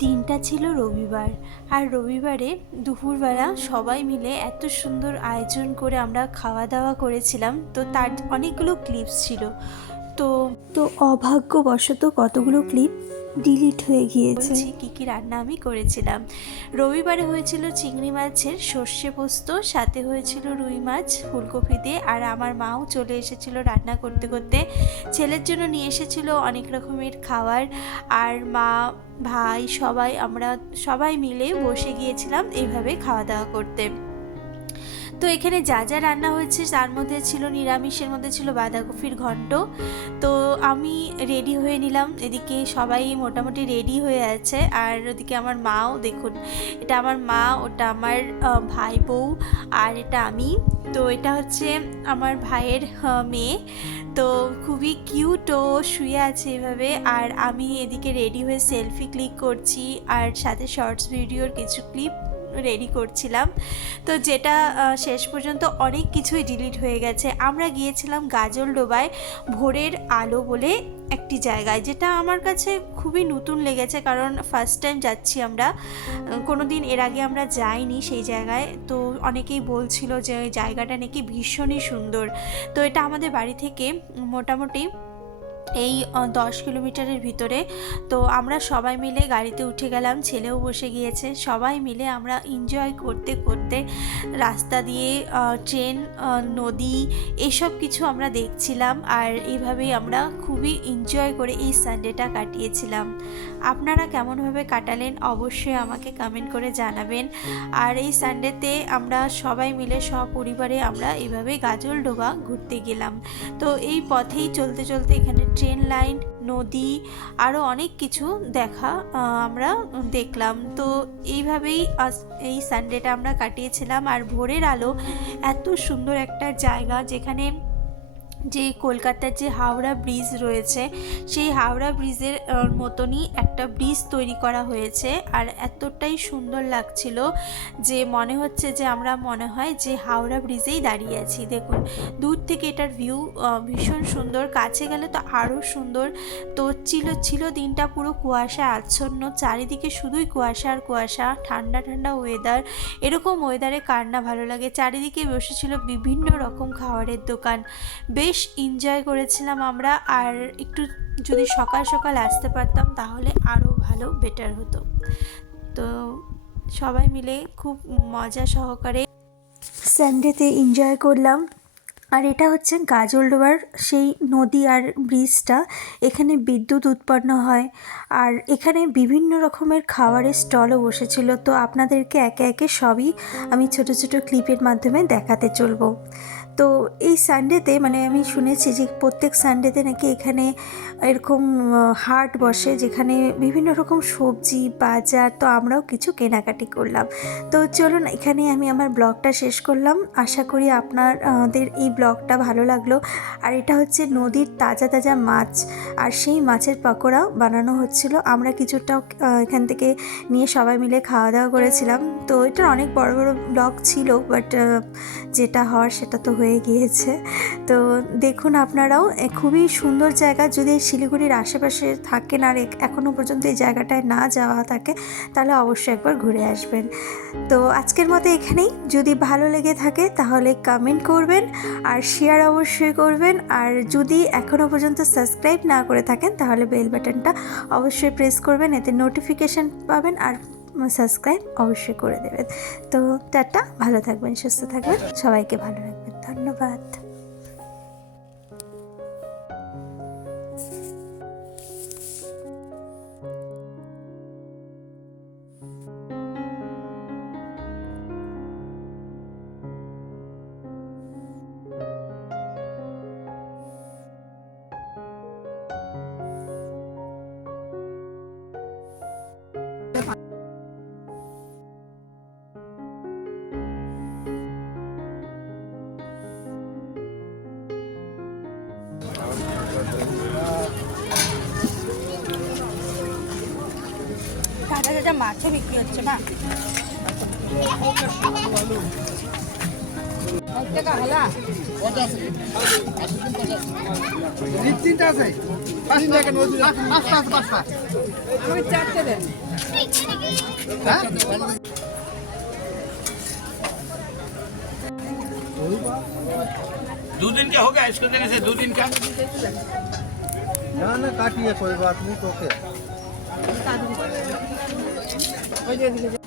দিনটা ছিল রবিবার। আর রবিবারে দুপুরবেলা সবাই মিলে এত সুন্দর আয়োজন করে আমরা খাওয়া দাওয়া করেছিলাম। তো তার অনেকগুলো ক্লিপস ছিল। তো তো অভাগ্যবশত কতগুলো ক্লিপ ডিলিট হয়ে গিয়েছে। কি কি রান্না আমি করেছিলাম। রবিবারে হয়েছিল চিংড়ি মাছের সর্ষে পোস্ত, সাথে হয়েছিল রুই মাছ, ফুলকপি দিয়ে, আর আমার মাও চলে এসেছিল রান্না করতে করতে। ছেলের জন্য নিয়ে এসেছিল অনেক রকমের খাবার, আর মা, ভাই, সবাই, আমরা সবাই মিলে বসে গিয়েছিলাম এইভাবে খাওয়া দাওয়া করতে। তো এখানে যা যা রান্না হয়েছে তার মধ্যে ছিল নিরামিষের মধ্যে ছিল বাঁধাকপির ঘন্ট। তো আমি রেডি হয়ে নিলাম। এদিকে সবাই মোটামুটি রেডি হয়ে আছে। আর ওদিকে আমার মাও, দেখুন, এটা আমার মা, ওটা আমার ভাই বউ, আর এটা আমি। তো এটা হচ্ছে আমার ভাইয়ের মেয়ে। তো খুবই কিউট ও শুয়ে আছে এভাবে। আর আমি এদিকে রেডি হয়ে সেলফি ক্লিক করছি। আর সাথে শর্টস ভিডিওর কিছু ক্লিপ রেডি করছিলাম। তো যেটা শেষ পর্যন্ত অনেক কিছুই ডিলিট হয়ে গেছে। আমরা গিয়েছিলাম গাজল ডোবায় ভোরের আলো বলে একটি জায়গায়, যেটা আমার কাছে খুবই নতুন লেগেছে কারণ ফার্স্ট টাইম যাচ্ছি আমরা। কোনো দিন এর আগে আমরা যাইনি সেই জায়গায়। তো অনেকেই বলছিল যে ওই জায়গাটা নাকি ভীষণই সুন্দর। তো এটা আমাদের বাড়ি থেকে মোটামুটি এই দশ কিলোমিটারের ভিতরে। তো আমরা সবাই মিলে গাড়িতে উঠে গেলাম, ছেলেও বসে গিয়েছে। সবাই মিলে আমরা এনজয় করতে করতে রাস্তা দিয়ে ট্রেন নদী এসব কিছু আমরা দেখছিলাম আর এইভাবেই আমরা খুবই এনজয় করে এই সানডেটা কাটিয়েছিলাম। আপনারা কেমনভাবে কাটালেন অবশ্যই আমাকে কমেন্ট করে জানাবেন। আর এই সানডেতে আমরা সবাই মিলে, সপরিবারে আমরা এইভাবে গাজলডোবা ঘুরতে গেলাম। তো এই পথেই চলতে চলতে এখানে ট্রেন লাইন, নদী আরও অনেক কিছু দেখা আমরা দেখলাম। তো এইভাবেই এই সানডেটা আমরা কাটিয়েছিলাম। আর ভোরের আলো এত সুন্দর একটা জায়গা যেখানে যে কলকাতার যে হাওড়া ব্রিজ রয়েছে, সেই হাওড়া ব্রিজের মতনই একটা ব্রিজ তৈরি করা হয়েছে। আর এতটাই সুন্দর লাগছিল যে মনে হচ্ছে যে আমরা মনে হয় যে হাওড়া ব্রিজেই দাঁড়িয়ে আছি। দেখুন, দূর থেকে এটার ভিউ ভীষণ সুন্দর। কাছে গেলে তো আরও সুন্দর। তো ছিল ছিল দিনটা পুরো কুয়াশা, আচ্ছন্ন। চারিদিকে শুধুই কুয়াশা আর কুয়াশা, ঠান্ডা ঠান্ডা ওয়েদার এরকম ওয়েদারে কার না ভালো লাগে? চারিদিকে বসেছিল বিভিন্ন রকম খাবারের দোকান। বেশ এনজয় করেছিলাম আমরা। আর একটু যদি সকাল সকাল আসতে পারতাম, তাহলে আরও ভালো বেটার হতো। তো সবাই মিলে খুব মজা সহকারে সানডেতে এনজয় করলাম। আর এটা হচ্ছে গাজলডোবার সেই নদী আর ব্রিজটা এখানে বিদ্যুৎ উৎপন্ন হয়। আর এখানে বিভিন্ন রকমের খাবারের স্টলও বসেছিল। তো আপনাদেরকে একে একে সবই আমি ছোট ছোট ক্লিপের মাধ্যমে দেখাতে চলবো। তো এই সানডেতে মানে আমি শুনেছি যে প্রত্যেক সানডেতে নাকি এখানে এরকম হাট বসে যেখানে বিভিন্ন রকম সবজি, বাজার, তো আমরাও কিছু কেনাকাটি করলাম। তো চলুন এখানে আমি আমার ব্লগটা শেষ করলাম। আশা করি আপনাদের এই ব্লগটা ভালো লাগল। আর এটা হচ্ছে নদীর তাজা তাজা মাছ। আর সেই মাছের পকোড়া বানানো হচ্ছিল। আমরা কিছুটা এখান থেকে নিয়ে সবাই মিলে খাওয়া দাওয়া করেছিলাম। তো এটা অনেক বড় বড় ব্লগ ছিল, বাট যেটা হওয়ার সেটা তো হয়ে গিয়েছে। তো দেখুন আপনারাও খুবই সুন্দর জায়গা। যদি শিলিগুড়ির আশেপাশে থাকেন আর এখনও পর্যন্ত এই জায়গাটায় না যাওয়া থাকে, তাহলে অবশ্যই একবার ঘুরে আসবেন। তো আজকের মতো এখানেই। যদি ভালো লেগে থাকে, তাহলে কমেন্ট করবেন আর শেয়ার অবশ্যই করবেন। আর যদি এখনও পর্যন্ত সাবস্ক্রাইব না করে থাকেন, তাহলে বেল বাটনটা অবশ্যই প্রেস করবেন। এতে নোটিফিকেশান পাবেন আর সাবস্ক্রাইব অবশ্যই করে দেবেন। তো টাটা, ভালো থাকবেন, সুস্থ থাকবেন। সবাইকে ভালো রাখবেন। ধন্যবাদ। তাজা তাজা মাছও বিক্রি হচ্ছে না তিনটা আছে পাঁচটা কেন পাঁচটা আছে পাঁচটা আমি চারটে দেন হ্যাঁ दो दिन का हो गया इसको देने से दो दिन का ना ना काटिए कोई बात नहीं तो क्या ওই যে এদিকে